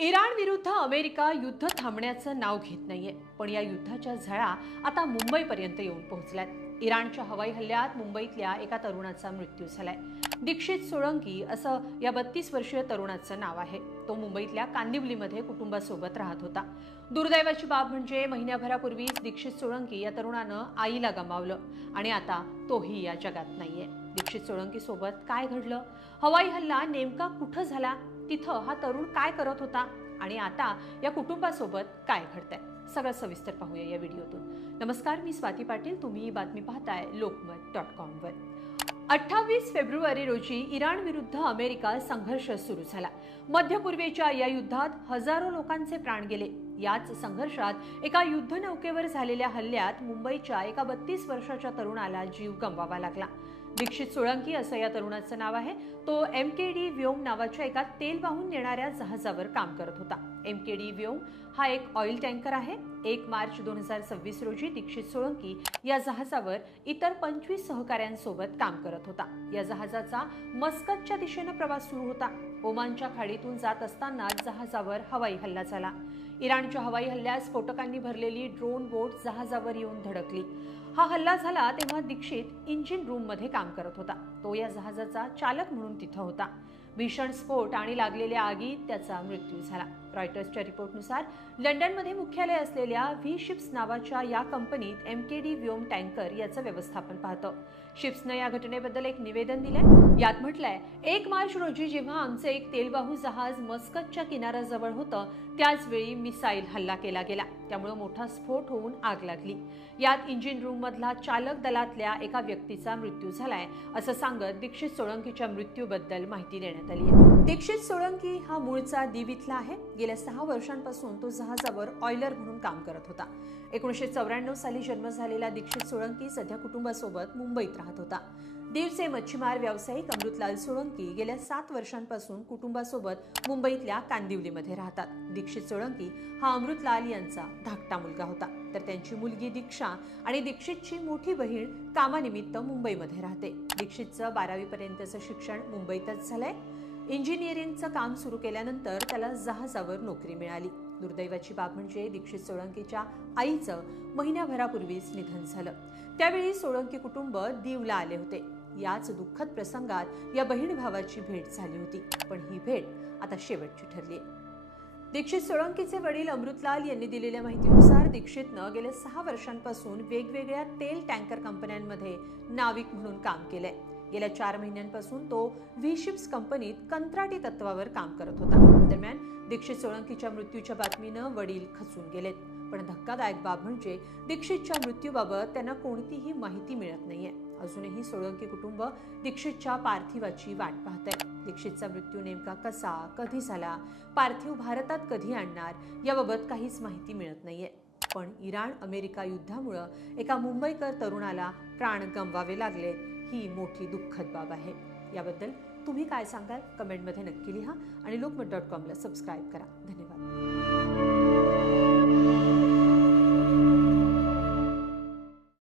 Iran विरुद्ध America युद्ध थांबण्याचं नाव घेत नाहीये, पण या युद्धाच्या झळा आता मुंबईपर्यंत येऊन पोहोचल्यात। इराणच्या हवाई हल्ल्यात मुंबईतल्या एका तरुणाचा मृत्यू झालाय। दीक्षित सोळंकी असं या 32 वर्षीय तरुणाचं नाव आहे। तो मुंबईतल्या कांदिवलीमध्ये कुटुंबासोबत राहत होता। दुर्दैवाची बाब म्हणजे महिन्याभरापूर्वीच दीक्षित सोळंकी या तरुणानं आईला गमावलं आणि आता तोही या जगात नाहीये। दीक्षित सोळंकी सोबत काय घडलं, हवाई हल्ला नेमका कुठं झाला, तिथं हा तरुण काय करत होता आणि आता या कुटुंबासोबत काय घडतंय, सगळं सविस्तर पाहूया या व्हिडिओतून। नमस्कार, मी स्वाती पाटील, तुम्ही ही बातमी पाहताय लोकमत.com वर। 28 फेब्रुवारी रोजी इराण विरुद्ध अमेरिका संघर्ष सुरू झाला। मध्य पूर्वेच्या या युद्धात हजारो लोकांचे प्राण गेले। याच संघर्षात एका युद्धनौकेवर झालेल्या हल्ल्यात मुंबईच्या एका 32 वर्षाच्या तरुणाला जीव गमवावा लागला। दीक्षित सोळंकी असं या तरुणाचं नाव आहे। तो MKD व्योम नावाच्या एका तेल वाहून नेणाऱ्या जहाजावर काम करत होता। MKD व्योम हा एक ऑइल टँकर आहे। 1 मार्च 2026 रोजी दीक्षित सोळंकी या जहाजावर इतर 25 सहकाऱ्यांसोबत काम करत होता। या जहाजाचा मस्कतच्या दिशेने प्रवास सुरू होता। ओमानच्या खाडीतून जात असताना जहाजावर हवाई हल्ला झाला। इराणच्या हवाई हल्ल्यात स्फोटकांनी भरलेली ड्रोन बोट जहाजावर येऊन धडकली। हा हल्ला झाला तेव्हा दीक्षित इंजिन रूम मध्ये काम करत होता। तो या जहाजाचा चालक म्हणून तिथं होता। भीषण स्फोट आणि लागलेल्या आगीत त्याचा मृत्यू झाला। रॉयटर्सच्या रिपोर्टनुसार लंडनमध्ये मुख्यालय असलेल्या व्ही शिप्स नावाच्या या कंपनीत MKD व्योम टँकर याचं व्यवस्थापन पाहतं। शिप्सनं या घटनेबद्दल एक निवेदन दिलंय। यात म्हटलंय, 1 मार्च रोजी जेव्हा आमचं एक तेलवाहू जहाज मस्कतच्या किनाऱ्याजवळ होतं, त्याच वेळी मिसाईल हल्ला केला गेला, त्यामुळे मोठा स्फोट होऊन आग लागली। यात इंजिन रूम मधला चालक दलातल्या एका व्यक्तीचा मृत्यू झालाय, असं सांगत दीक्षित सोळंकीच्या मृत्यूबद्दल माहिती देण्यात आली आहे। दीक्षित सोळंकी हा मूळचा दीव इथला आहे। गेल्या 6 वर्षांपासून तो जहाजावर ऑयलर म्हणून काम करत होता। 1994 साली जन्म झालेला दीक्षित सोळंकी सध्या कुटुंबासोबत मुंबईत राहत होता। दीवचे मच्छीमार व्यावसायिक अमृतलाल सोळंकी गेल्या 7 वर्षांपासून कुटुंबासोबत मुंबईतल्या कांदिवलीमध्ये राहतात। दीक्षित सोळंकी हा अमृतलाल यांचा धाकटा मुलगा होता, तर त्यांची मुलगी दीक्षा आणि दीक्षितची मोठी बहीण कामानिमित्त मुंबईमध्ये राहते। दीक्षितचं 12वी पर्यंतचं शिक्षण मुंबईतच झालंय। इंजिनिअरिंगचं काम सुरू केल्यानंतर त्याला जहाजावर नोकरी मिळाली। दुर्दैवाची बाब म्हणजे दीक्षित सोळंकीच्या आईचं महिन्याभरापूर्वीच निधन झालं। त्यावेळी सोळंकी कुटुंब दीवला आले होते। याच दुःखद प्रसंगात या बहीण भावाची भेट झाली होती, पण ही भेट आता शेवटची ठरली आहे। दीक्षित सोळंकीचे वडील अमृतलाल यांनी दिलेल्या माहितीनुसार दीक्षितनं गेल्या 6 वर्षांपासून वेगवेगळ्या तेल टँकर कंपन्यांमध्ये नाविक म्हणून काम केलंय। गेल्या 4 महिन्यांपासून तो व्ही शिप्स कंपनीत कंत्राटी तत्वावर काम करत होता। दरम्यान दीक्षित सोळंकीच्या मृत्यूच्या बातमीनं वडील खचून गेलेत, पण धक्कादायक बाब म्हणजे दीक्षितच्या मृत्यूबाबत त्यांना कोणतीही माहिती मिळत नाहीये। अजूनही सोळंकी कुटुंब दीक्षितच्या पार्थिवाची वाट पाहतंय। दीक्षितचा मृत्यू नेमका कसा, कधी झाला, पार्थिव भारतात कधी आणणार, याबाबत काहीच माहिती मिळत नाहीये। पण इराण अमेरिका युद्धामुळे एका मुंबईकर तरुणाला प्राण गमवावे लागले, ही मोठी दुःखद बाब आहे। याबद्दल तुम्ही काय सांगाल, कमेंटमध्ये नक्की लिहा आणि लोकमत.com ला सबस्क्राईब करा। धन्यवाद।